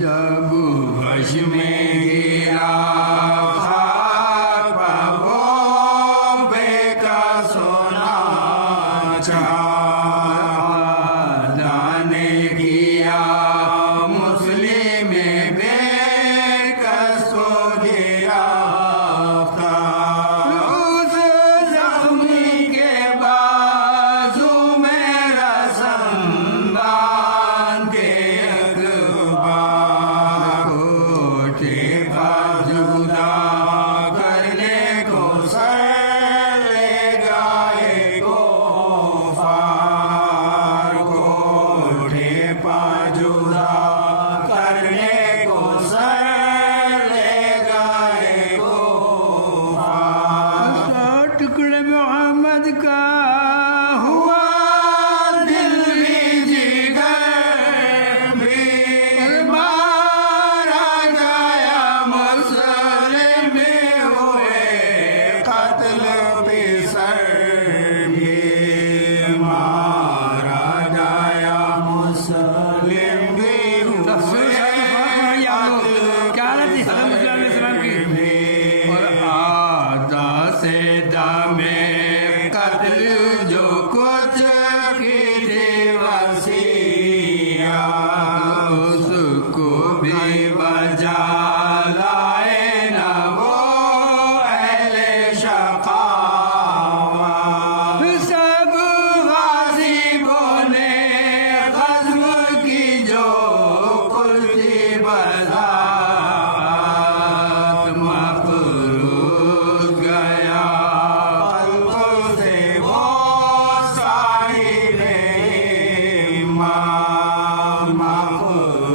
جب وش میں گرا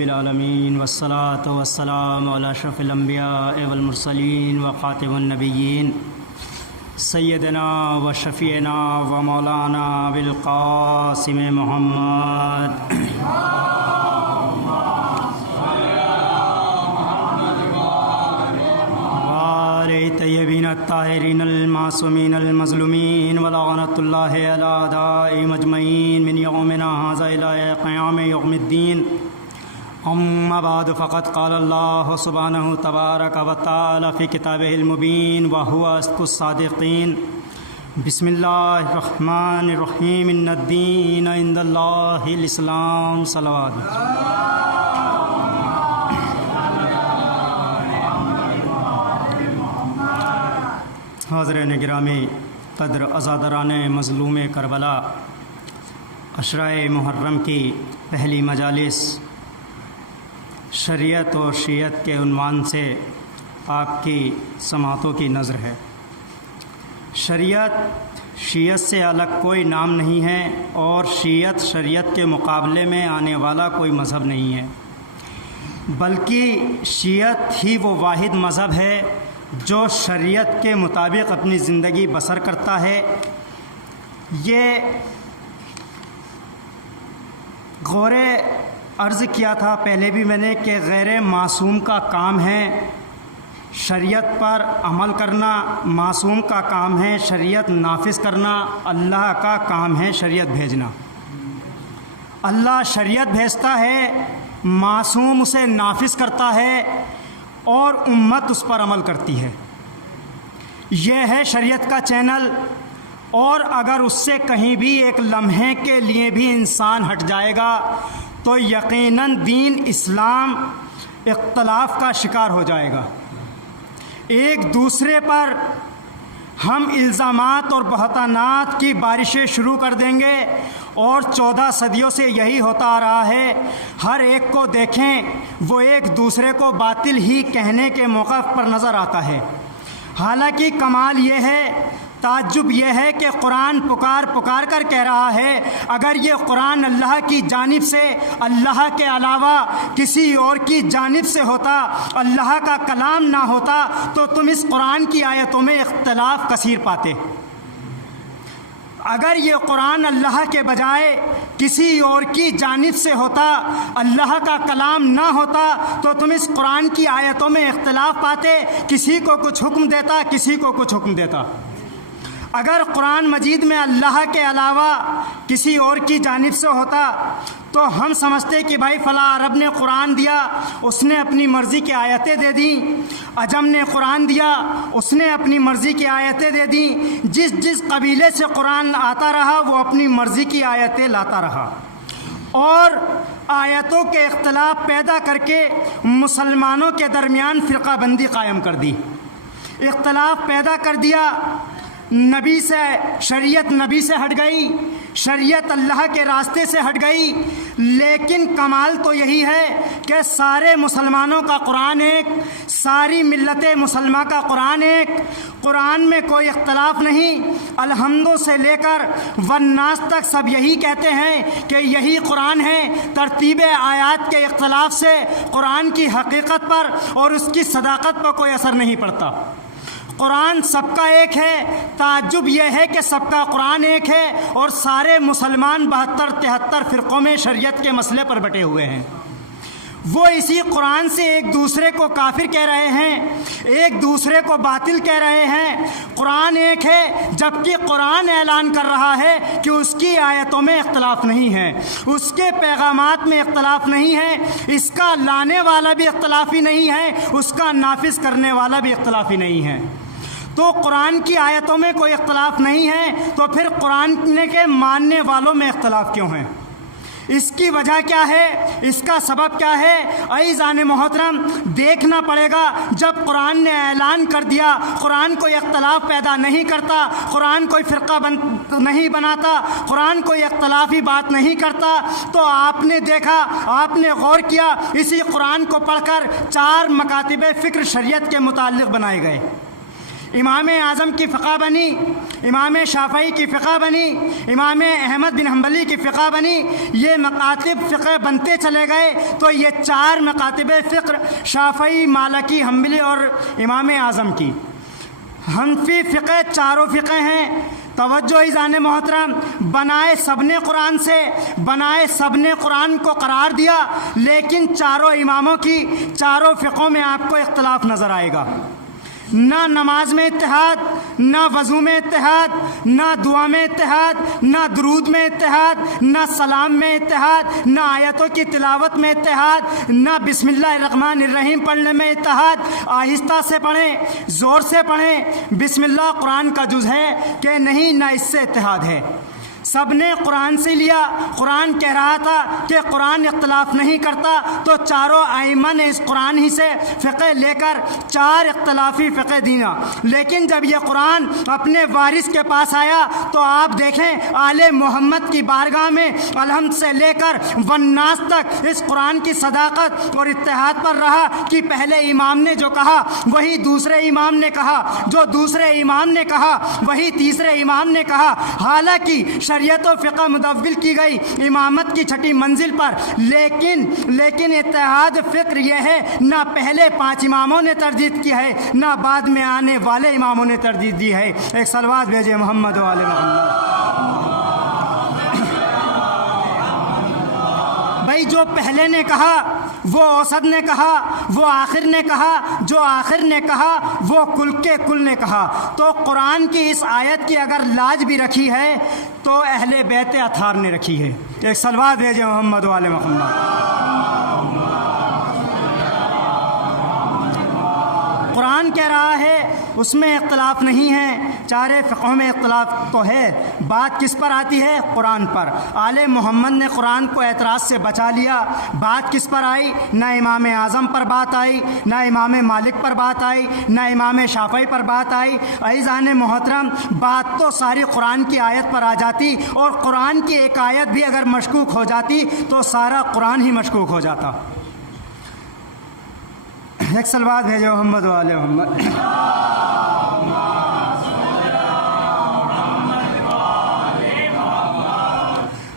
رب العالمین والصلاة والسلام علی اشرف الانبیاء والمرسلین وخاتم النبیین سیدنا و شفیعنا و مولانا بالقاسم محمد طیبین الطاہرین المعصومین المظلومین ولعنۃ اللہ علی اعدائهم اجمعین من یومنا ھذا الی قیام یوم الدین اما بعد فقد قال اللہ سبحانہ تبارک و تعالی فی کتابہ المبین وہو اصدق الصادقین بسم اللہ الرحمن الرحیم ان الدین عند اللہ الاسلام صلوات حاضرین گرامی قدر عزادران مظلوم کربلا، عشرۂ محرم کی پہلی مجالس شریعت اور شیعت کے عنوان سے آپ کی سماعتوں کی نظر ہے۔ شریعت شیعت سے الگ کوئی نام نہیں ہے اور شیعت شریعت کے مقابلے میں آنے والا کوئی مذہب نہیں ہے، بلکہ شیعت ہی وہ واحد مذہب ہے جو شریعت کے مطابق اپنی زندگی بسر کرتا ہے۔ یہ غور عرض کیا تھا پہلے بھی میں نے کہ غیر معصوم کا کام ہے شریعت پر عمل کرنا، معصوم کا کام ہے شریعت نافذ کرنا، اللہ کا کام ہے شریعت بھیجنا۔ اللہ شریعت بھیجتا ہے، معصوم اسے نافذ کرتا ہے اور امت اس پر عمل کرتی ہے۔ یہ ہے شریعت کا چینل، اور اگر اس سے کہیں بھی ایک لمحے کے لیے بھی انسان ہٹ جائے گا تو یقیناً دین اسلام اختلاف کا شکار ہو جائے گا۔ ایک دوسرے پر ہم الزامات اور بہتانات کی بارشیں شروع کر دیں گے، اور 14 صدیوں سے یہی ہوتا آ رہا ہے۔ ہر ایک کو دیکھیں وہ ایک دوسرے کو باطل ہی کہنے کے موقع پر نظر آتا ہے۔ حالانکہ کمال یہ ہے، تعجب یہ ہے کہ قرآن پکار کر کہہ رہا ہے اگر یہ قرآن اللہ کی جانب سے، اللہ کے علاوہ کسی اور کی جانب سے ہوتا، اللہ کا کلام نہ ہوتا تو تم اس قرآن کی آیتوں میں اختلاف کثیر پاتے۔ اگر یہ قرآن اللہ کے بجائے کسی اور کی جانب سے ہوتا، اللہ کا کلام نہ ہوتا تو تم اس قرآن کی آیتوں میں اختلاف پاتے، کسی کو کچھ حکم دیتا، کسی کو کچھ حکم دیتا۔ اگر قرآن مجید میں اللہ کے علاوہ کسی اور کی جانب سے ہوتا تو ہم سمجھتے کہ بھائی فلاں عرب نے قرآن دیا، اس نے اپنی مرضی کی آیتیں دے دیں، عجم نے قرآن دیا، اس نے اپنی مرضی کی آیتیں دے دیں، جس قبیلے سے قرآن آتا رہا وہ اپنی مرضی کی آیتیں لاتا رہا، اور آیتوں کے اختلاف پیدا کر کے مسلمانوں کے درمیان فرقہ بندی قائم کر دی، اختلاف پیدا کر دیا۔ شریعت نبی سے ہٹ گئی، شریعت اللہ کے راستے سے ہٹ گئی، لیکن کمال تو یہی ہے کہ سارے مسلمانوں کا قرآن ایک، ساری ملت مسلمہ کا قرآن ایک، قرآن میں کوئی اختلاف نہیں۔ الحمد سے لے کر والناس تک سب یہی کہتے ہیں کہ یہی قرآن ہے۔ ترتیب آیات کے اختلاف سے قرآن کی حقیقت پر اور اس کی صداقت پر کوئی اثر نہیں پڑتا۔ قرآن سب کا ایک ہے، تعجب یہ ہے کہ سب کا قرآن ایک ہے اور سارے مسلمان 72-73 فرقوں میں شریعت کے مسئلے پر بٹے ہوئے ہیں۔ وہ اسی قرآن سے ایک دوسرے کو کافر کہہ رہے ہیں، ایک دوسرے کو باطل کہہ رہے ہیں۔ قرآن ایک ہے، جبکہ قرآن اعلان کر رہا ہے کہ اس کی آیتوں میں اختلاف نہیں ہے، اس کے پیغامات میں اختلاف نہیں ہے، اس کا لانے والا بھی اختلافی نہیں ہے، اس کا نافذ کرنے والا بھی اختلافی نہیں ہے۔ تو قرآن کی آیتوں میں کوئی اختلاف نہیں ہے تو پھر قرآن کے ماننے والوں میں اختلاف کیوں ہیں؟ اس کی وجہ کیا ہے؟ اس کا سبب کیا ہے؟ عزیزان محترم، دیکھنا پڑے گا۔ جب قرآن نے اعلان کر دیا قرآن کوئی اختلاف پیدا نہیں کرتا، قرآن کوئی فرقہ نہیں بناتا، قرآن کوئی اختلافی بات نہیں کرتا، تو آپ نے دیکھا، آپ نے غور کیا، اسی قرآن کو پڑھ کر 4 مکاتب فکر شریعت کے متعلق بنائے گئے۔ امام اعظم کی فقہ بنی، امام شافعی کی فقہ بنی، امام احمد بن حنبلی کی فقہ بنی، یہ مکاتب فقہ بنتے چلے گئے تو یہ 4 مکاتب فقہ شافعی، مالکی، حنبلی اور امام اعظم کی. حنفی فقہ چاروں فقہ ہیں. توجہ ایزان محترم، بنائے سب نے قرآن سے، بنائے سب نے قرآن کو قرار دیا، لیکن چاروں اماموں کی چاروں فقہوں میں آپ کو اختلاف نظر آئے گا. نہ نماز میں اتحاد، نہ وضو میں اتحاد، نہ دعا میں اتحاد، نہ درود میں اتحاد، نہ سلام میں اتحاد، نہ آیتوں کی تلاوت میں اتحاد، نہ بسم اللہ الرحمن الرحیم پڑھنے میں اتحاد. آہستہ سے پڑھیں، زور سے پڑھیں. بسم اللہ قرآن کا جز ہے کہ نہیں؟ نہ اس سے اتحاد ہے. سب نے قرآن سے لیا. قرآن کہہ رہا تھا کہ قرآن اختلاف نہیں کرتا، تو چاروں ائمہ نے اس قرآن ہی سے فقہ لے کر 4 اختلافی فقہ دینا. لیکن جب یہ قرآن اپنے وارث کے پاس آیا تو آپ دیکھیں آل محمد کی بارگاہ میں الحمد سے لے کر والناس تک اس قرآن کی صداقت اور اتحاد پر رہا کہ پہلے امام نے جو کہا وہی دوسرے امام نے کہا، جو دوسرے امام نے کہا وہی تیسرے امام نے کہا. حالانکہ شریعت و فقہ مدول کی گئی امامت کی 6ٹھی منزل پر، لیکن اتحاد فکر یہ ہے نہ پہلے 5 اماموں نے تردید کی ہے، نہ بعد میں آنے والے اماموں نے تردید دی ہے. ایک صلوات بھیجے محمد و آل محمد. بھائی جو پہلے نے کہا وہ اوسط نے کہا، وہ آخر نے کہا، جو آخر نے کہا وہ کل کے کل نے کہا. تو قرآن کی اس آیت کی اگر لاج بھی رکھی ہے تو اہل بیت اطہار نے رکھی ہے. ایک صلوات بھیجے محمد و آل محمد. قرآن کہہ رہا ہے اس میں اختلاف نہیں ہے، 4 فقہوں میں اختلاف تو ہے. بات کس پر آتی ہے؟ قرآن پر. آل محمد نے قرآن کو اعتراض سے بچا لیا. بات کس پر آئی؟ نہ امام اعظم پر بات آئی، نہ امام مالک پر بات آئی، نہ امام شافعی پر بات آئی. عزیزان محترم، بات تو ساری قرآن کی آیت پر آ جاتی، اور قرآن کی ایک آیت بھی اگر مشکوک ہو جاتی تو سارا قرآن ہی مشکوک ہو جاتا. ایک صلوات بھیجو محمد و آل محمد.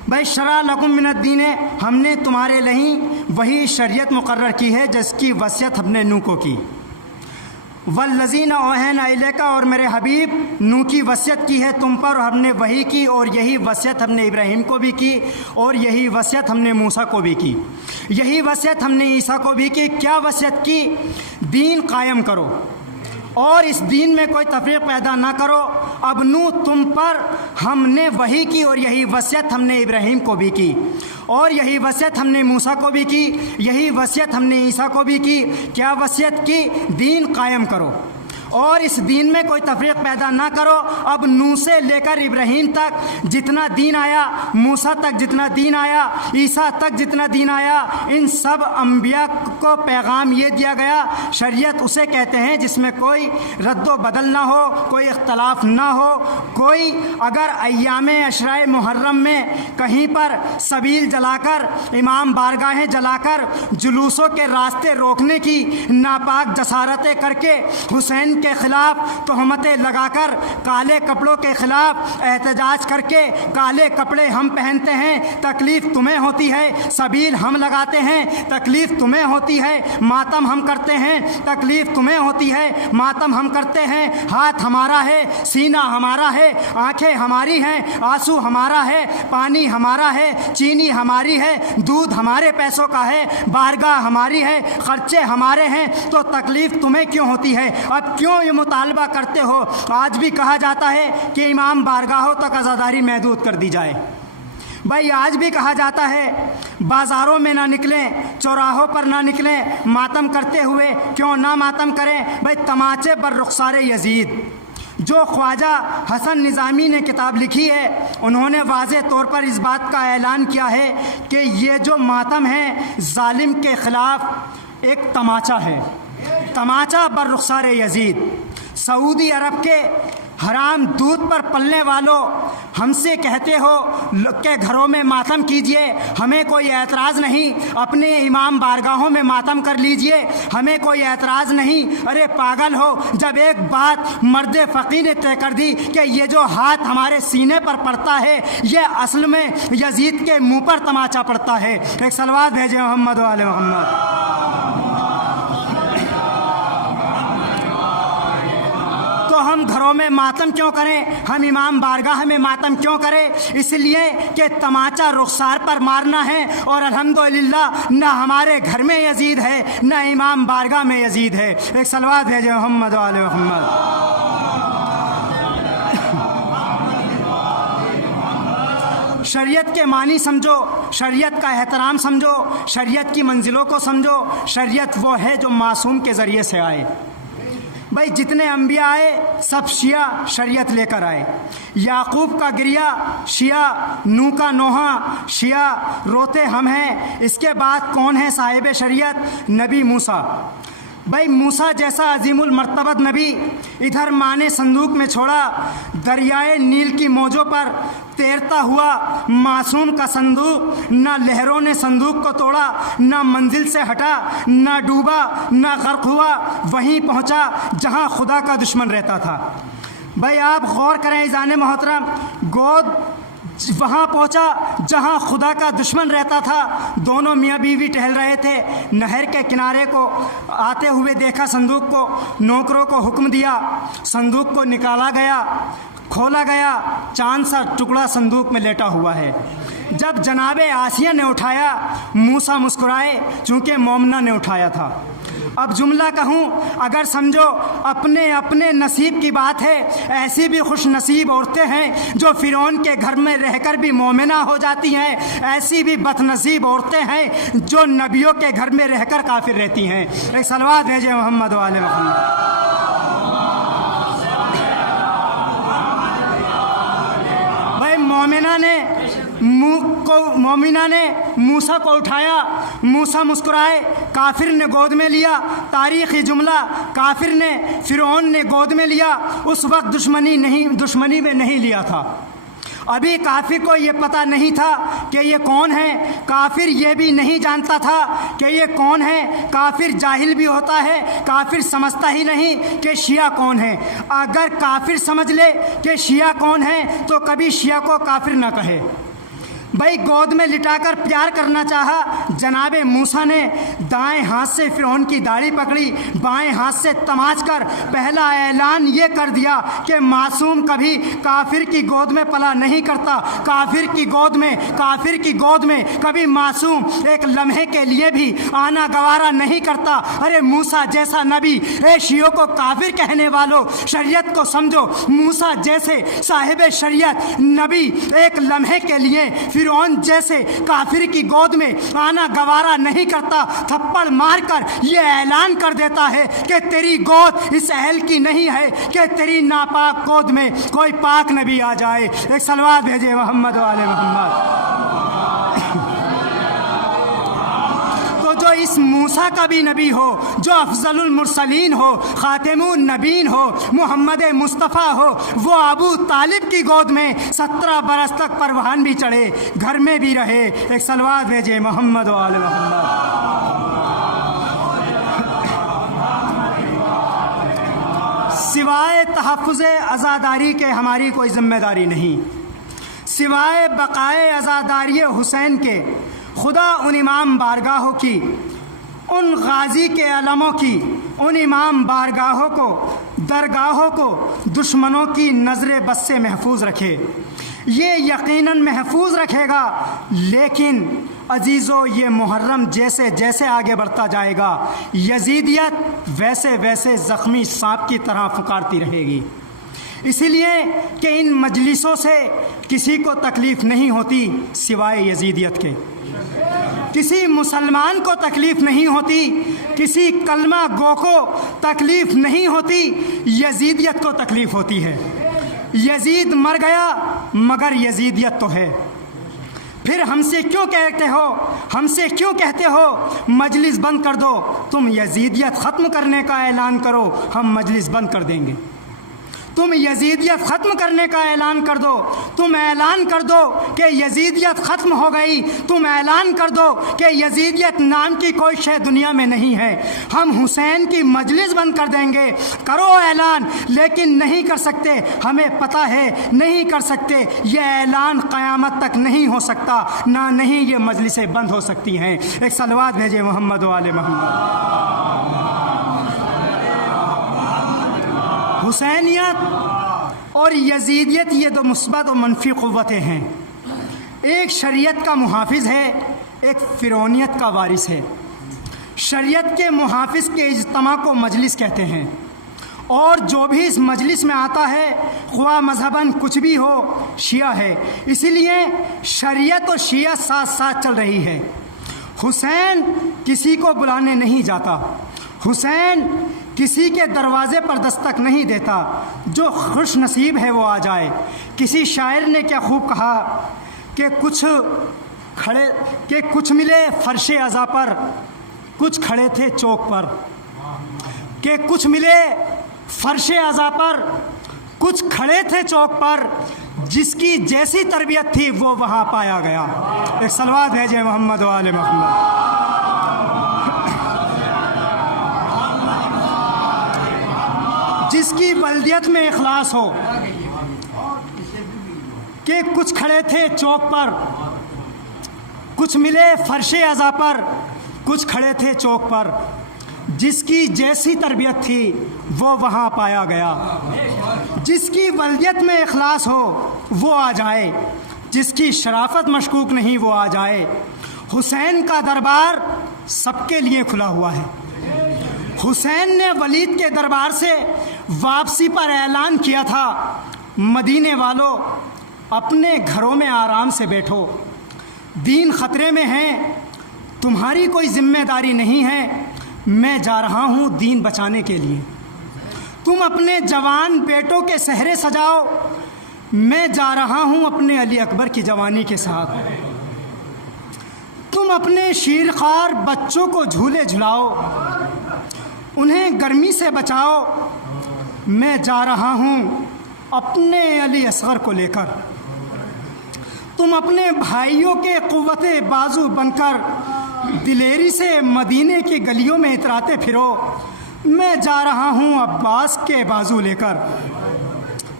بھائی شرع لکم من الدین، ہم نے تمہارے لئے وہی شریعت مقرر کی ہے جس کی وصیت ہم نے نوح کو کی. والذین اوحینا الیک، اور میرے حبیب نوح کی وصیت کی ہے تم پر، ہم نے وہی کی، اور یہی وصیت ہم نے ابراہیم کو بھی کی، اور یہی وصیت ہم نے موسیٰ کو بھی کی، یہی وصیت ہم نے عیسیٰ کو بھی کی. کیا وصیت کی؟ دین قائم کرو اور اس دین میں کوئی تفریق پیدا نہ کرو. اب نوح تم پر ہم نے وہی کی، اور یہی وصیت ہم نے ابراہیم کو بھی کی، اور یہی وصیت ہم نے موسیٰ کو بھی کی، یہی وصیت ہم نے عیسیٰ کو بھی کی. کیا وصیت کی؟ دین قائم کرو اور اس دین میں کوئی تفریق پیدا نہ کرو. اب نوح سے لے کر ابراہیم تک جتنا دین آیا، موسیٰ تک جتنا دین آیا، عیسیٰ تک جتنا دین آیا، ان سب انبیاء کو پیغام یہ دیا گیا. شریعت اسے کہتے ہیں جس میں کوئی رد و بدل نہ ہو، کوئی اختلاف نہ ہو. کوئی اگر ایام عشرہ محرم میں کہیں پر سبیل جلا کر، امام بارگاہیں جلا کر، جلوسوں کے راستے روکنے کی ناپاک جسارتیں کر کے، حسین کے خلاف تہمتیں لگا کر، کالے کپڑوں کے خلاف احتجاج کر کے، کالے کپڑے ہم پہنتے ہیں تکلیف تمہیں ہوتی ہے، سبیل ہم لگاتے ہیں تکلیف تمہیں ہوتی ہے، ماتم ہم کرتے ہیں تکلیف تمہیں ہوتی ہے، ماتم ہم کرتے ہیں، ہاتھ ہمارا ہے، سینہ ہمارا ہے، آنکھیں ہماری ہیں، آنسو ہمارا ہے، پانی ہمارا ہے، چینی ہماری ہے، دودھ ہمارے پیسوں کا ہے، بارگاہ ہماری ہے، خرچے ہمارے ہیں، تو تکلیف تمہیں کیوں ہوتی ہے؟ اب کیوں یہ مطالبہ کرتے ہو؟ آج بھی کہا جاتا ہے کہ امام بارگاہوں تک عزاداری محدود کر دی جائے. بھائی آج بھی کہا جاتا ہے بازاروں میں نہ نکلیں، چوراہوں پر نہ نکلیں، ماتم کرتے ہوئے کیوں نہ ماتم کریں؟ بھائی تماچے پر رخسار یزید، جو خواجہ حسن نظامی نے کتاب لکھی ہے، انہوں نے واضح طور پر اس بات کا اعلان کیا ہے کہ یہ جو ماتم ہے ظالم کے خلاف ایک تماچا ہے، تماچا بر رخسار یزید. سعودی عرب کے حرام دودھ پر پلنے والوں، ہم سے کہتے ہو کہ گھروں میں ماتم کیجئے، ہمیں کوئی اعتراض نہیں، اپنے امام بارگاہوں میں ماتم کر لیجئے، ہمیں کوئی اعتراض نہیں۔ ارے پاگل ہو، جب ایک بات مرد فقیہ نے طے کر دی کہ یہ جو ہاتھ ہمارے سینے پر پڑتا ہے یہ اصل میں یزید کے منہ پر تماچا پڑتا ہے۔ ایک صلوات بھیجے محمد و آل محمد۔ تو ہم گھروں میں ماتم کیوں کریں؟ ہم امام بارگاہ میں ماتم کیوں کریں؟ اس لیے کہ تماچا رخسار پر مارنا ہے، اور الحمدللہ نہ ہمارے گھر میں یزید ہے نہ امام بارگاہ میں یزید ہے۔ ایک صلوات بھیجے محمد و آل محمد۔ شریعت کے معنی سمجھو، شریعت کا احترام سمجھو، شریعت کی منزلوں کو سمجھو۔ شریعت وہ ہے جو معصوم کے ذریعے سے آئے۔ بھائی جتنے انبیاء آئے سب شیعہ شریعت لے کر آئے۔ یعقوب کا گریہ شیعہ، نوح کا نوحہ شیعہ، روتے ہم ہیں۔ اس کے بعد کون ہے صاحب شریعت؟ نبی موسیٰ۔ بھائی موسیٰ جیسا عظیم المرتبت نبی ادھر ماں نے صندوق میں چھوڑا، دریائے نیل کی موجوں پر تیرتا ہوا معصوم کا صندوق، نہ لہروں نے صندوق کو توڑا، نہ منزل سے ہٹا، نہ ڈوبا، نہ غرق ہوا، وہیں پہنچا جہاں خدا کا دشمن رہتا تھا۔ بھائی آپ غور کریں ایذان محترم، گود وہاں پہنچا جہاں خدا کا دشمن رہتا تھا۔ دونوں میاں بیوی ٹہل رہے تھے، نہر کے کنارے کو آتے ہوئے دیکھا صندوق کو، نوکروں کو حکم دیا، صندوق کو نکالا گیا، کھولا گیا، چاند سا ٹکڑا صندوق میں لیٹا ہوا ہے۔ جب جناب آسیہ نے اٹھایا موسیٰ مسکرائے چونکہ مومنہ نے اٹھایا تھا۔ اب جملہ کہوں، اگر سمجھو اپنے اپنے نصیب کی بات ہے، ایسی بھی خوش نصیب عورتیں ہیں جو فرعون کے گھر میں رہ کر بھی مومنہ ہو جاتی ہیں، ایسی بھی بد نصیب عورتیں ہیں جو نبیوں کے گھر میں رہ کر کافر رہتی ہیں۔ ایک صلوات بھیجے محمد و آل محمد۔ بھائی مومنہ نے موسیٰ کو اٹھایا، موسیٰ مسکرائے، کافر نے گود میں لیا۔ تاریخی جملہ، کافر نے، فرعون نے گود میں لیا۔ اس وقت دشمنی میں نہیں لیا تھا، ابھی کافر کو یہ پتہ نہیں تھا کہ یہ کون ہے، کافر یہ بھی نہیں جانتا تھا کہ یہ کون ہے۔ کافر جاہل بھی ہوتا ہے، کافر سمجھتا ہی نہیں کہ شیعہ کون ہے۔ اگر کافر سمجھ لے کہ شیعہ کون ہے تو کبھی شیعہ کو کافر نہ کہے۔ بھائی گود میں لٹا کر پیار کرنا چاہا جناب موسیٰ نے، دائیں ہاتھ سے فرعون کی داڑھی پکڑی، بائیں ہاتھ سے تماچ کر پہلا اعلان یہ کر دیا کہ معصوم کبھی کافر کی گود میں پلا نہیں کرتا، کافر کی گود میں کبھی معصوم ایک لمحے کے لیے بھی آنا گوارا نہیں کرتا۔ ارے موسیٰ جیسا نبی، اے شیعوں کو کافر کہنے والوں شریعت کو سمجھو، موسیٰ جیسے صاحب شریعت نبی ایک لمحے کے لیے فرعون جیسے کافر کی گود میں آنا گوارا نہیں کرتا، تھپڑ مار کر یہ اعلان کر دیتا ہے کہ تیری گود اس اہل کی نہیں ہے کہ تیری ناپاک گود میں کوئی پاک نبی آ جائے۔ ایک صلوات بھیجے محمد و آل محمد۔ تو جو اس موسیٰ کا بھی نبی ہو، جو افضل المرسلین ہو، خاتم النبیین ہو، محمد مصطفیٰ ہو، وہ ابو طالب کی گود میں 17 برس تک پروان بھی چڑھے، گھر میں بھی رہے۔ ایک صلوات بھیجے محمد و آل محمد۔ سوائے تحفظ عزاداری کے ہماری کوئی ذمہ داری نہیں، سوائے بقائے عزاداری حسین کے۔ خدا ان امام بارگاہوں کی، ان غازی کے علموں کی، ان امام بارگاہوں کو، درگاہوں کو دشمنوں کی نظر بس سے محفوظ رکھے۔ یہ یقیناً محفوظ رکھے گا، لیکن عزیزو یہ محرم جیسے جیسے آگے بڑھتا جائے گا، یزیدیت ویسے ویسے زخمی سانپ کی طرح پکارتی رہے گی۔ اسی لیے کہ ان مجلسوں سے کسی کو تکلیف نہیں ہوتی سوائے یزیدیت کے، کسی مسلمان کو تکلیف نہیں ہوتی، کسی کلمہ گو کو تکلیف نہیں ہوتی، یزیدیت کو تکلیف ہوتی ہے۔ یزید مر گیا مگر یزیدیت تو ہے۔ پھر ہم سے کیوں کہتے ہو مجلس بند کر دو، تم یزیدیت ختم کرنے کا اعلان کرو، ہم مجلس بند کر دیں گے۔ تم یزیدیت ختم کرنے کا اعلان کر دو، تم اعلان کر دو کہ یزیدیت ختم ہو گئی، تم اعلان کر دو کہ یزیدیت نام کی کوئی شے دنیا میں نہیں ہے، ہم حسین کی مجلس بند کر دیں گے، کرو اعلان، لیکن نہیں کر سکتے، ہمیں پتہ ہے نہیں کر سکتے، یہ اعلان قیامت تک نہیں ہو سکتا، نہ نہیں یہ مجلسیں بند ہو سکتی ہیں۔ ایک صلوات بھیجے محمد و آل محمد۔ حسینیت اور یزیدیت یہ دو مثبت و منفی قوتیں ہیں، ایک شریعت کا محافظ ہے، ایک فرعونیت کا وارث ہے۔ شریعت کے محافظ کے اجتماع کو مجلس کہتے ہیں، اور جو بھی اس مجلس میں آتا ہے خواہ مذہباً کچھ بھی ہو شیعہ ہے، اسی لیے شریعت اور شیعہ ساتھ ساتھ چل رہی ہے۔ حسین کسی کو بلانے نہیں جاتا، حسین کسی کے دروازے پر دستک نہیں دیتا، جو خوش نصیب ہے وہ آ جائے۔ کسی شاعر نے کیا خوب کہا کہ کچھ ملے فرش عزا پر، کچھ کھڑے تھے چوک پر، کہ کچھ ملے فرش عزا پر، کچھ کھڑے تھے چوک پر، جس کی جیسی تربیت تھی وہ وہاں پایا گیا۔ ایک صلوات بھیجے محمد و آل محمد۔ جس کی بلدیت میں اخلاص ہو، کہ کچھ کھڑے تھے چوک پر، کچھ ملے فرش عزا پر، کچھ کھڑے تھے چوک پر، جس کی جیسی تربیت تھی وہ وہاں پایا گیا۔ جس کی بلدیت میں اخلاص ہو وہ آ جائے، جس کی شرافت مشکوک نہیں وہ آ جائے۔ حسین کا دربار سب کے لیے کھلا ہوا ہے۔ حسین نے ولید کے دربار سے واپسی پر اعلان کیا تھا، مدینے والوں اپنے گھروں میں آرام سے بیٹھو، دین خطرے میں ہے، تمہاری کوئی ذمہ داری نہیں ہے، میں جا رہا ہوں دین بچانے کے لیے۔ تم اپنے جوان بیٹوں کے سہرے سجاؤ، میں جا رہا ہوں اپنے علی اکبر کی جوانی کے ساتھ۔ تم اپنے شیرخوار بچوں کو جھولے جھلاؤ، انہیں گرمی سے بچاؤ، میں جا رہا ہوں اپنے علی اصغر کو لے کر۔ تم اپنے بھائیوں کے قوت بازو بن کر دلیری سے مدینے کی گلیوں میں اتراتے پھرو، میں جا رہا ہوں عباس کے بازو لے کر۔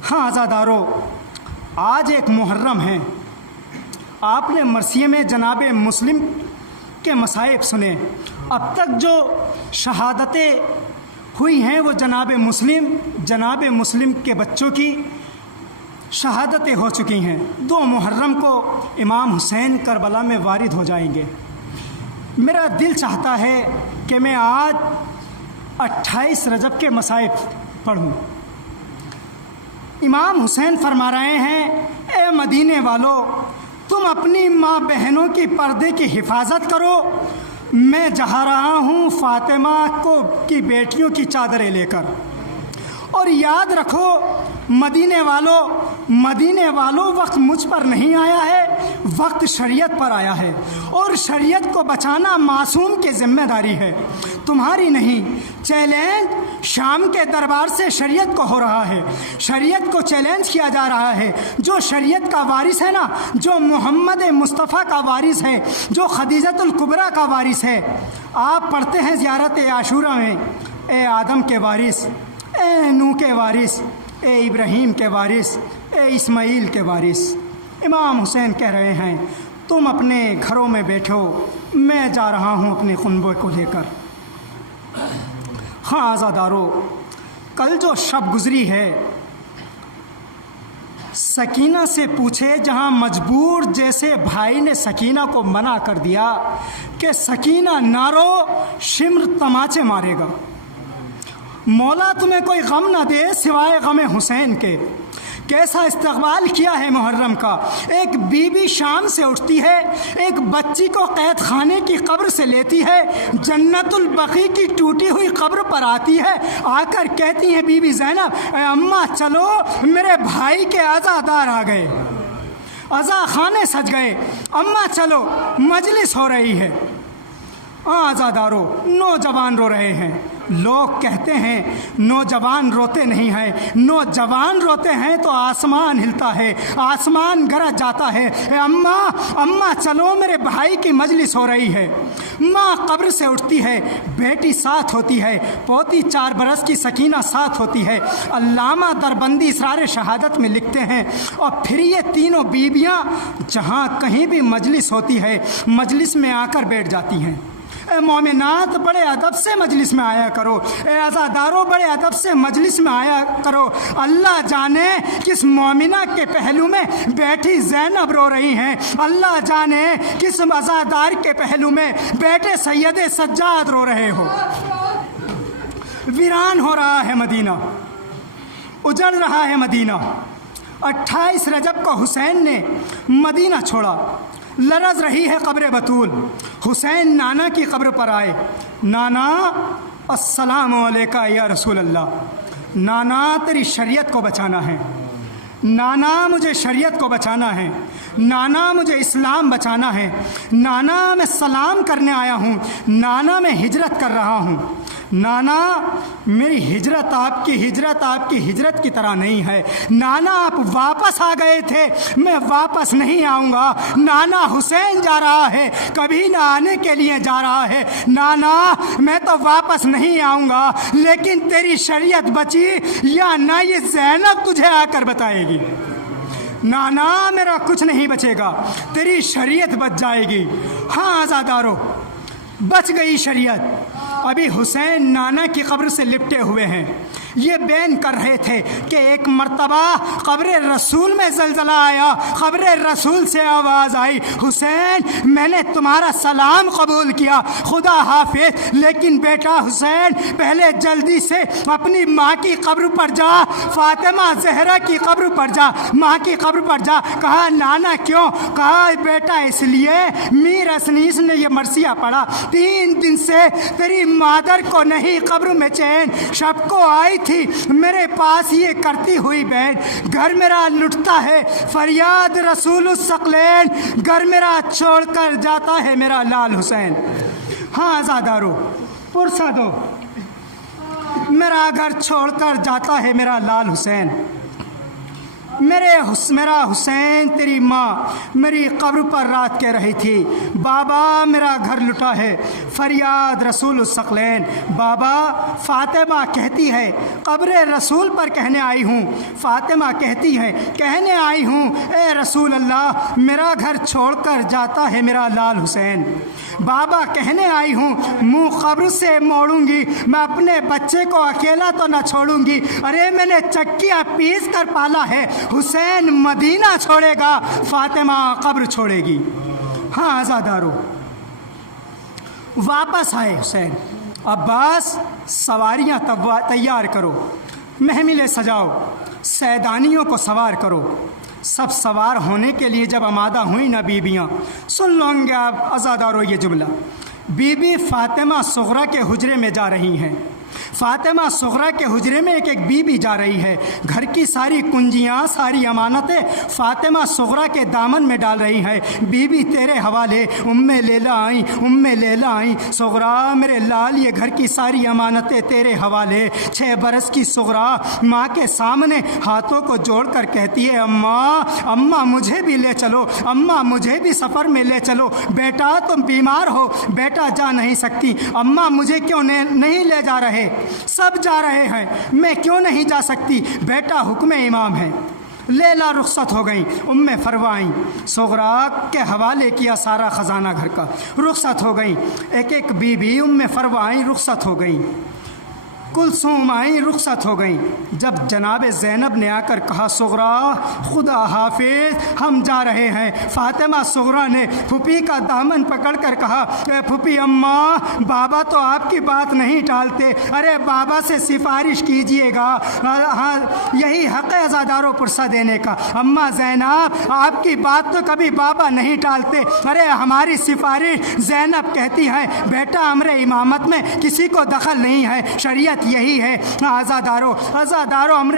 ہاں عزادارو، آج ایک محرم ہے، آپ نے مرثیے میں جناب مسلم کے مصائب سنے، اب تک جو شہادتیں ہوئی ہیں وہ جناب مسلم کے بچوں کی شہادتیں ہو چکی ہیں۔ 2 محرم کو امام حسین کربلا میں وارد ہو جائیں گے۔ میرا دل چاہتا ہے کہ میں آج 28 رجب کے مصائب پڑھوں۔ امام حسین فرما رہے ہیں، اے مدینے والو، تم اپنی ماں بہنوں کی پردے کی حفاظت کرو، میں جا رہا ہوں فاطمہ کی بیٹیوں کی چادریں لے کر۔ اور یاد رکھو مدینے والوں وقت مجھ پر نہیں آیا ہے، وقت شریعت پر آیا ہے، اور شریعت کو بچانا معصوم کی ذمہ داری ہے، تمہاری نہیں۔ چیلنج شام کے دربار سے شریعت کو ہو رہا ہے، شریعت کو چیلنج کیا جا رہا ہے۔ جو شریعت کا وارث ہے نا، جو محمد مصطفیٰ کا وارث ہے، جو خدیجۃ الکبریٰ کا وارث ہے، آپ پڑھتے ہیں زیارت عاشورہ میں، اے آدم کے وارث، اے نوح کے وارث، اے ابراہیم کے وارث، اے اسماعیل کے وارث۔ امام حسین کہہ رہے ہیں، تم اپنے گھروں میں بیٹھو، میں جا رہا ہوں اپنے خنبے کو لے کر۔ ہاں عزادارو، کل جو شب گزری ہے، سکینہ سے پوچھے، جہاں مجبور جیسے بھائی نے سکینہ کو منع کر دیا کہ سکینہ نہ رو، شمر تماچے مارے گا، مولا تمہیں کوئی غم نہ دے سوائے غم حسین کے۔ کیسا استقبال کیا ہے محرم کا۔ ایک بیوی شام سے اٹھتی ہے، ایک بچی کو قید خانے کی قبر سے لیتی ہے، جنت البقیع کی ٹوٹی ہوئی قبر پر آتی ہے، آ کر کہتی ہیں بی بی زینب، اے اماں چلو، میرے بھائی کے عزادار آ گئے، عزا خانے سج گئے، اماں چلو، مجلس ہو رہی ہے۔ عزادارو، نوجوان رو رہے ہیں، لوگ کہتے ہیں نوجوان روتے نہیں ہیں، نوجوان روتے ہیں تو آسمان ہلتا ہے، آسمان گرج جاتا ہے۔ اے اماں، اماں چلو میرے بھائی کی مجلس ہو رہی ہے۔ ماں قبر سے اٹھتی ہے، بیٹی ساتھ ہوتی ہے، پوتی 4 برس کی سکینہ ساتھ ہوتی ہے۔ علامہ دربندی اسرار شہادت میں لکھتے ہیں، اور پھر یہ تینوں بیویاں جہاں کہیں بھی مجلس ہوتی ہے مجلس میں آ کر بیٹھ جاتی ہیں۔ اے مومنات بڑے ادب سے مجلس میں آیا کرو، اے عزادارو بڑے ادب سے مجلس میں آیا کرو۔ اللہ جانے کس مومنہ کے پہلو میں بیٹھی زینب رو رہی ہیں، اللہ جانے کس عزادار کے پہلو میں بیٹے سید سجاد رو رہے ہو۔ ویران ہو رہا ہے مدینہ، اجڑ رہا ہے مدینہ۔ 28 رجب کو حسین نے مدینہ چھوڑا، لرز رہی ہے قبر بطول۔ حسین نانا کی قبر پر آئے، نانا السلام علیکہ یا رسول اللہ۔ نانا تیری شریعت کو بچانا ہے، نانا مجھے شریعت کو بچانا ہے، نانا مجھے اسلام بچانا ہے، نانا میں سلام کرنے آیا ہوں، نانا میں ہجرت کر رہا ہوں۔ نانا میری ہجرت آپ کی ہجرت کی طرح نہیں ہے۔ نانا آپ واپس آ گئے تھے، میں واپس نہیں آؤں گا۔ نانا حسین جا رہا ہے، کبھی نہ آنے کے لیے جا رہا ہے۔ نانا میں تو واپس نہیں آؤں گا، لیکن تیری شریعت بچی یا نہ یہ زینب تجھے آ کر بتائے گی۔ نانا میرا کچھ نہیں بچے گا، تیری شریعت بچ جائے گی۔ ہاں عزادارو، بچ گئی شریعت۔ ابھی حسین نانا کی قبر سے لپٹے ہوئے ہیں، یہ بیان کر رہے تھے کہ ایک مرتبہ قبر رسول میں زلزلہ آیا، قبر رسول سے آواز آئی، حسین میں نے تمہارا سلام قبول کیا، خدا حافظ، لیکن بیٹا حسین پہلے جلدی سے اپنی ماں کی قبر پر جا، فاطمہ زہرا کی قبر پر جا، ماں کی قبر پر جا۔ کہا نانا کیوں؟ کہا بیٹا اس لیے میر اسنیس نے یہ مرثیہ پڑھا، 3 دن سے تیری مادر کو نہیں قبر میں چین، شب کو آئی تھی میرے پاس یہ کرتی ہوئی بہن، گھر میرا لٹتا ہے فریاد رسول الثقلین، گھر میرا چھوڑ کر جاتا ہے میرا لال حسین۔ ہاں عزادارو پرسہ دو، میرا گھر چھوڑ کر جاتا ہے میرا لال حسین۔ میرا حسین تیری ماں میری قبر پر رات کہہ رہی تھی، بابا میرا گھر لٹا ہے فریاد رسول الثقلین۔ بابا فاطمہ کہتی ہے قبر رسول پر کہنے آئی ہوں، فاطمہ کہتی ہے کہنے آئی ہوں اے رسول اللہ میرا گھر چھوڑ کر جاتا ہے میرا لال حسین۔ بابا کہنے آئی ہوں منہ قبر سے موڑوں گی، میں اپنے بچے کو اکیلا تو نہ چھوڑوں گی، ارے میں نے چکیاں پیس کر پالا ہے، حسین مدینہ چھوڑے گا، فاطمہ قبر چھوڑے گی۔ ہاں عزادارو واپس آئے حسین، عباس سواریاں تیار کرو، محملیں سجاؤ، سیدانیوں کو سوار کرو۔ سب سوار ہونے کے لیے جب آمادہ ہوئیں نا بیویاں، سن لوں گے آپ عزادارو یہ جملہ، بی بی فاطمہ صغرا کے حجرے میں جا رہی ہیں۔ فاطمہ صغرا کے حجرے میں ایک بی بی جا رہی ہے، گھر کی ساری کنجیاں ساری امانتیں فاطمہ صغرا کے دامن میں ڈال رہی ہے۔ بی بی تیرے حوالے، ام لیلا آئیں، صغرا میرے لال یہ گھر کی ساری امانتیں تیرے حوالے۔ 6 برس کی صغرا ماں کے سامنے ہاتھوں کو جوڑ کر کہتی ہے اماں مجھے بھی لے چلو، اماں مجھے بھی سفر میں لے چلو، بیٹا تم بیمار ہو، بیٹا جا نہیں سکتی، اماں مجھے کیوں نہیں لے جا رہے؟ سب جا رہے ہیں میں کیوں نہیں جا سکتی؟ بیٹا حکم امام ہے۔ لیلا رخصت ہو گئیں، ام فروائیں صغرا کے حوالے کیا سارا خزانہ گھر کا، رخصت ہو گئیں، ایک بی بی ام فروائیں رخصت ہو گئیں، کلثوم آئیں رخصت ہو گئیں۔ جب جناب زینب نے آ کر کہا صغرا خدا حافظ ہم جا رہے ہیں، فاطمہ صغرا نے پھوپھی کا دامن پکڑ کر کہا اے پھوپھی اماں بابا تو آپ کی بات نہیں ٹالتے، ارے بابا سے سفارش کیجئے گا، ہاں یہی حق ہے عزادارو پرسہ دینے کا۔ اماں زینب آپ کی بات تو کبھی بابا نہیں ٹالتے، ارے ہماری سفارش زینب کہتی ہے بیٹا امر امامت میں کسی کو دخل نہیں ہے، شریعت یہی ہے۔ عزادارو امر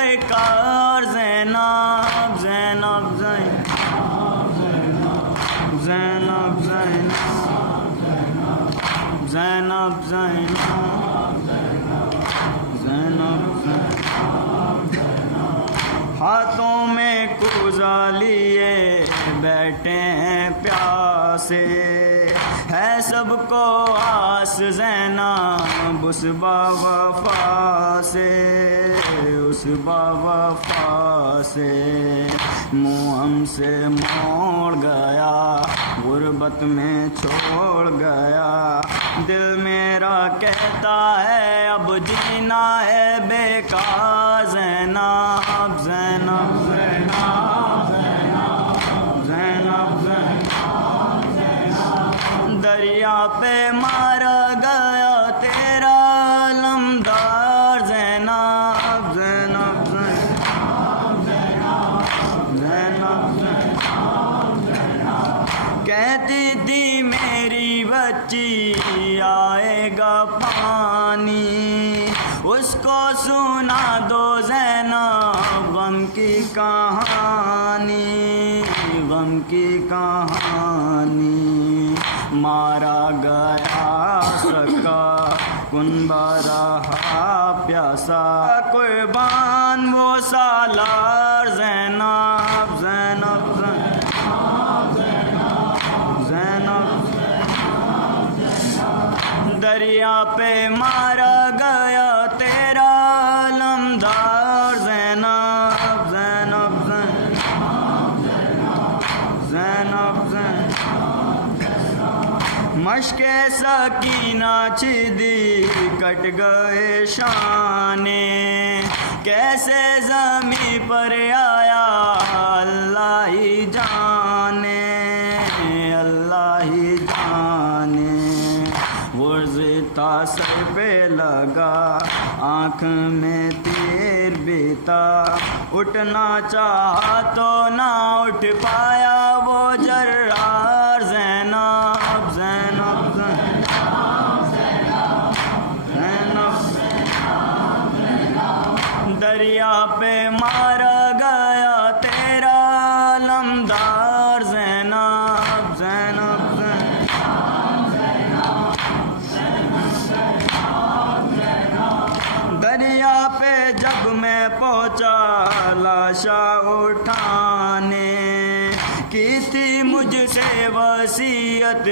سرکار زینب زینب زینب زینب زینب زینب زینب ہاتھوں میں کوزہ لیے بیٹھے ہیں پیاسے ہے سب کو آس زینب اس باوفا سے اس باوفا سے منہ ہم سے موڑ گیا غربت میں چھوڑ گیا دل میرا کہتا ہے اب جینا ہے بیکار زینب زینب زینب زینب زینب دریا پہ مارا گیا تیرا علمدار زینب زینب زینب کہتی تھی میری بچی آئے گا پانی اس کو سنا دو زینب غم کی کہانی غم کی کہانی مارا گیا سکا کنبہ رہا پیاسا قربان وہ سالار زینب زینب زینب دریا پہ مارا گیا تیرا علمدار زینب زینب زینب مشق سکینہ چدی کٹ گئے شانے کیسے زمیں پر آیا اللہ ہی جانے اللہ ہی جانے غرزتا سر پہ لگا آنکھ میں تیر بیتا اٹھنا چاہا تو نہ اٹھ پایا وہ جرار زینب زینب زینب دریا پہ مارا گیا تیرا علمدار زینب زینب دریا پہ جب میں پہنچا لاشا اٹھانے کی تھی مجھ سے وصیت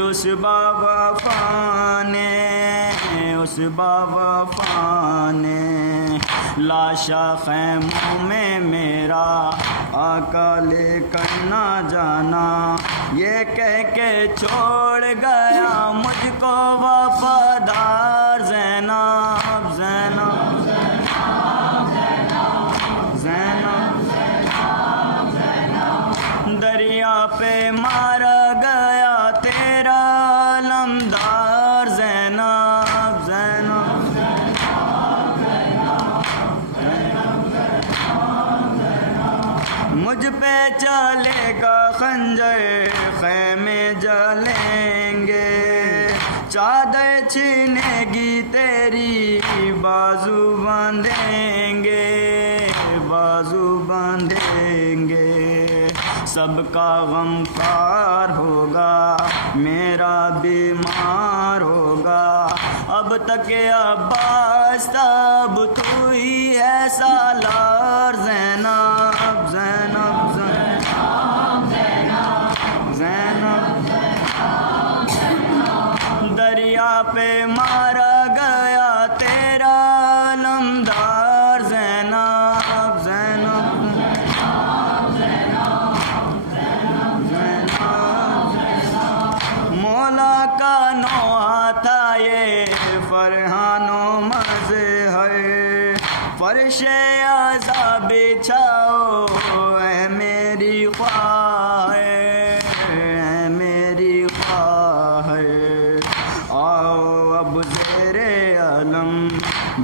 اس باوفا نے اس باوفا نے لاشا خیموں میں میرا آقا لے کر نہ جانا یہ کہہ کے چھوڑ گیا مجھ کو وفادار زینب زینب زینب دریا پہ مارا گیا تیرا علمدار زینب زینب مجھ پہ چلے گا خنجر خیمے جلیں گے چادر چھینے گی تیری بازو باندھیں گے بازو باندھیں گے سب کا غمخوار ہوگا میرا بیمار ہوگا اب تک عباس تب تو ہی ہے سالار زینب زینب زینب دریا پہ مارا گیا تیرا علمدار زینب زینب مولا کا نوحہ تھا یہ فرحان و مظہر فرش عذاب بچھاؤ اے میری خواہر اے میری خواہر آؤ اب زیر علم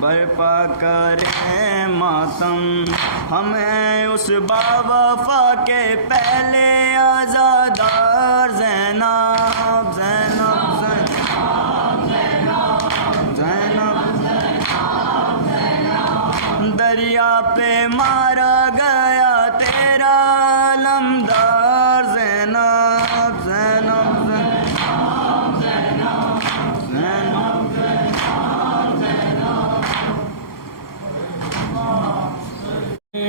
برپا کریں ماتم ہم ہیں اس باوفا کے پہلے آزادار زینب زینب زینب دریا پہ مارا گیا تیرا علمدار زینب زینب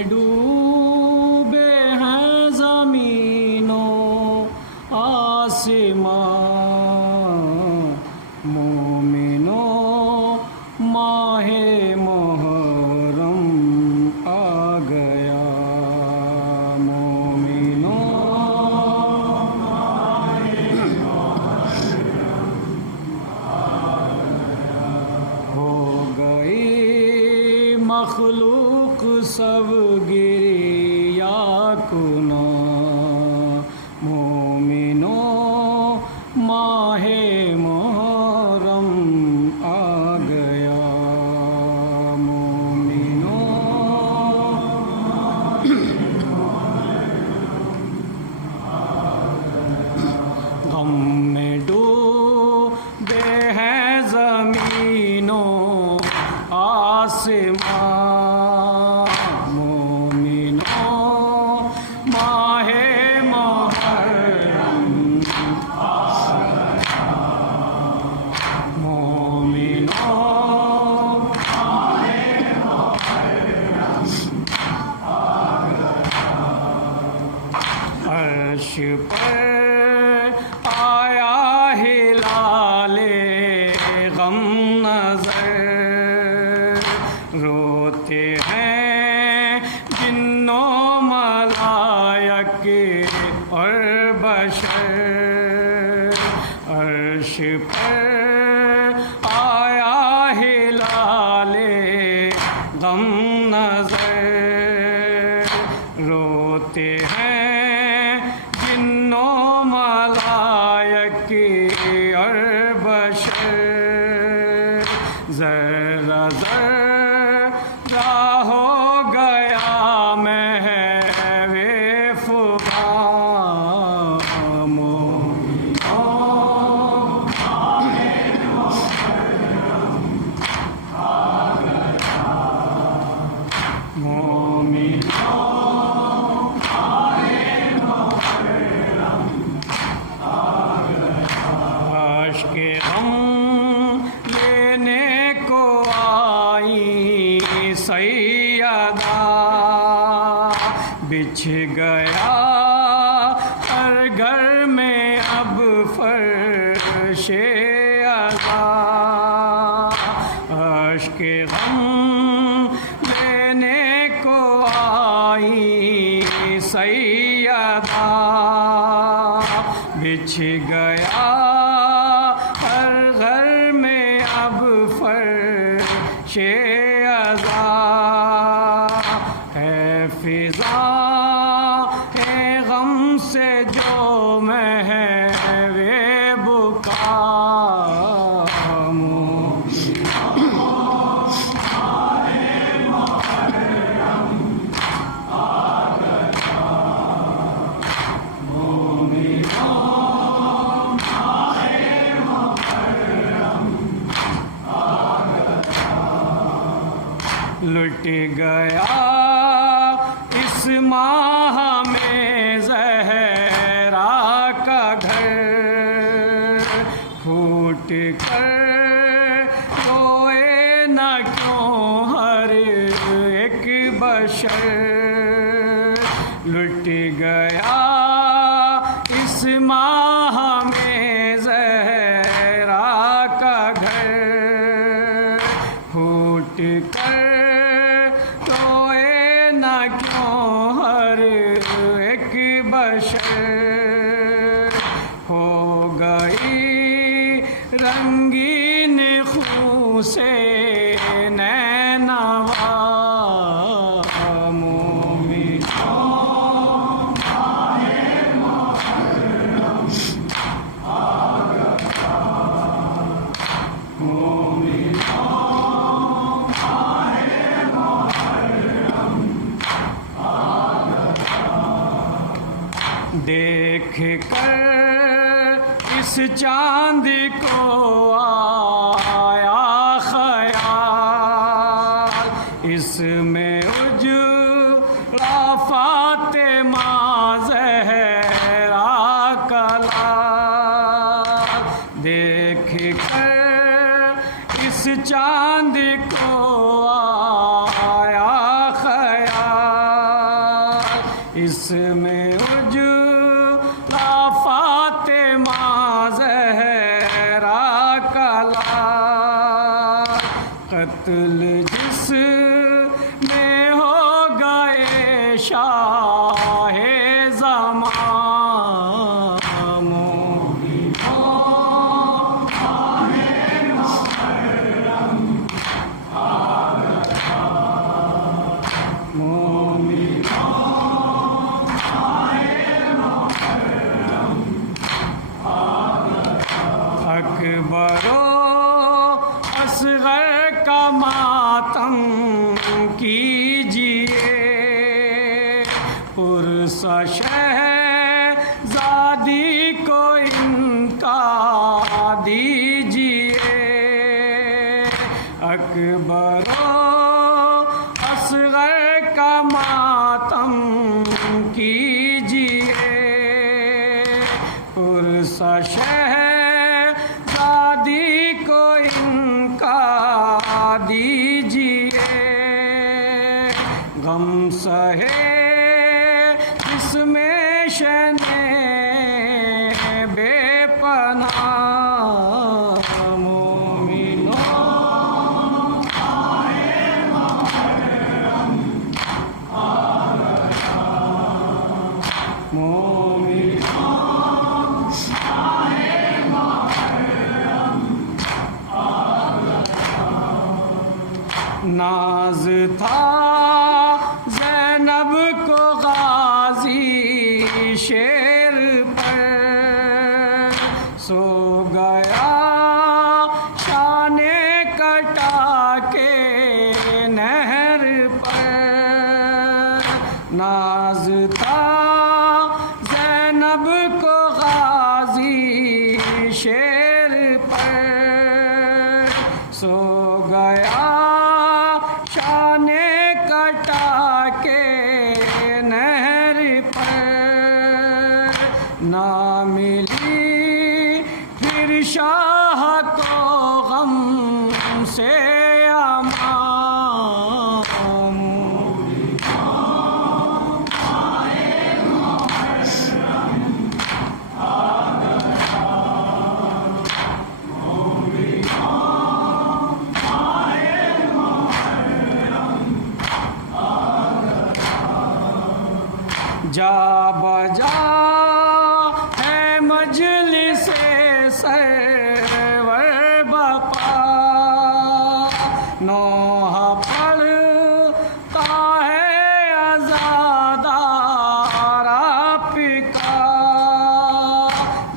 ڈوبے ہیں زمین و آسمان مومنوں ماہ محرم آ گیا مومنوں ہو گئی مخلوق سب گریا کنا مومنوں ماہ محرم آ گیا مومنوں غم میں ڈوبے ہیں زمین و آسمان مومنوں ماہ محرم مومنوں عرش پر آیا ہلال غم نظر روتے ہیں جنوں ملائک اور بشر عرش پر آیا ہلال غم نظر روتے ہیں جنوں ملائک اور بشر ذرا ذرا ہو گیا محو فغان مومنوں کاش کے غم لینے کو آئی سیدہ بچھ گیا ہر گھر میں اب فرش عزا کاش کے غم لینے کو آئی سیدہ بچھ گیا ہر گھر میں اب فرش عزا ہے فضا ہے غم سے جو محو بکا لٹ گیا اس ماہ میں زہرا کا گھر پھوٹ کر روئے نہ کیوں ہر ایک بشر لٹ گیا اس ماہ میں زہرا کا گھر پھوٹ کر روئے نہ کیوں ہر ایک بشر ہو گئی رنگین خون سے نینوا دیکھ کر اس چاند کو آیا خیال اس میں اس میں اجلا فاطمہ زہرا کا لاج، قتل جس میں ہو گئے شاہ زمان اکبر و اصغر کا ماتم کیجئے، پرسہ شہزادی کو ان کا دیجئے، اکبر و اصغر کا ماتم کیجئے، پرسہ شہزادی کو ان کا دیجئے، غم سہے جس میں شن بے پناہ مومنوں ناز تھا زینب کو غازی شیر پر، سو گیا شان کٹا کے نہر پر، ناز تھا زینب کو غازی شیر پر، سو گیا شان کٹا کے نہر پر، نہ ملی پھر شاہ کو غم سے امان جا بجا ہے مجلس سرور بپا، نوحہ پڑھتا ہے آزادار آپ کا،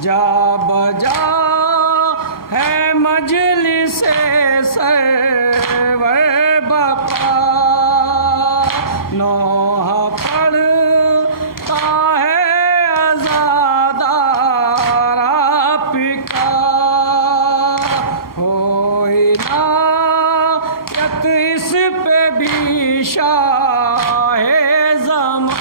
جا بجا ہے مجلس سرور بپا، نوحہ اس پہ بھی شاہ زمان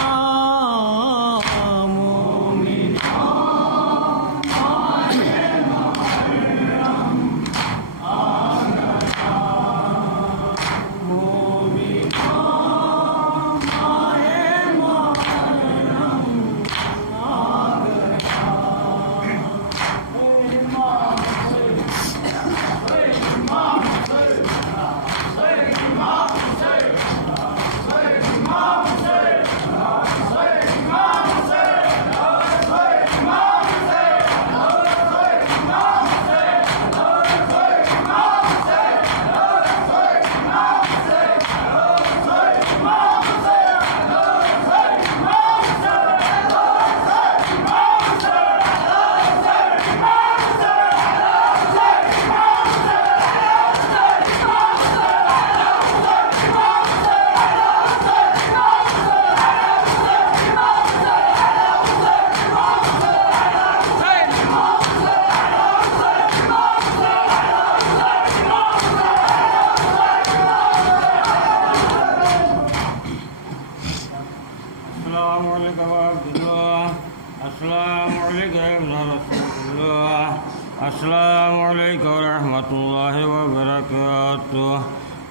السلام علیکم ورحمۃ اللہ وبرکاتہ۔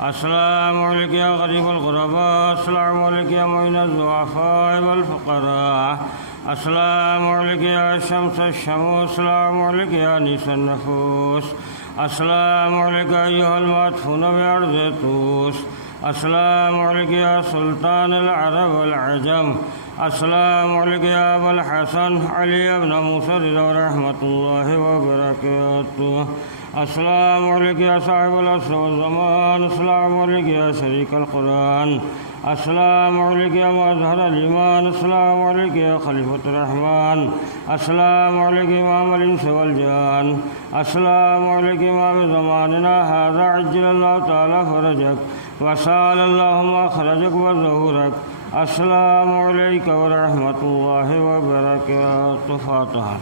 السلام عليك يا غريب الغرباء. السلام عليك يا معين الضعفاء والفقراء. السلام عليك يا شمس الشموس. السلام عليك يا أنيس النفوس. السلام عليك أيها المدفون بأرض طوس. السلام عليك يا سلطان العرب والعجم. السلام عليك يا أبا الحسن علي بن موسى ورحمة الله وبركاته. السلام عليك يا صاحب العصر والزمان. السلام عليك يا شريك القرآن. السلام عليك يا مظهر الإيمان. السلام عليك يا خليفة الرحمن. السلام عليك إمام الإنس والجان. السلام عليك إمام زماننا هذا عجل الله تعالى فرجك وسال اللهم أخرجك وظهورك. السلام عليك ورحمة الله وبركاته. فاتحة.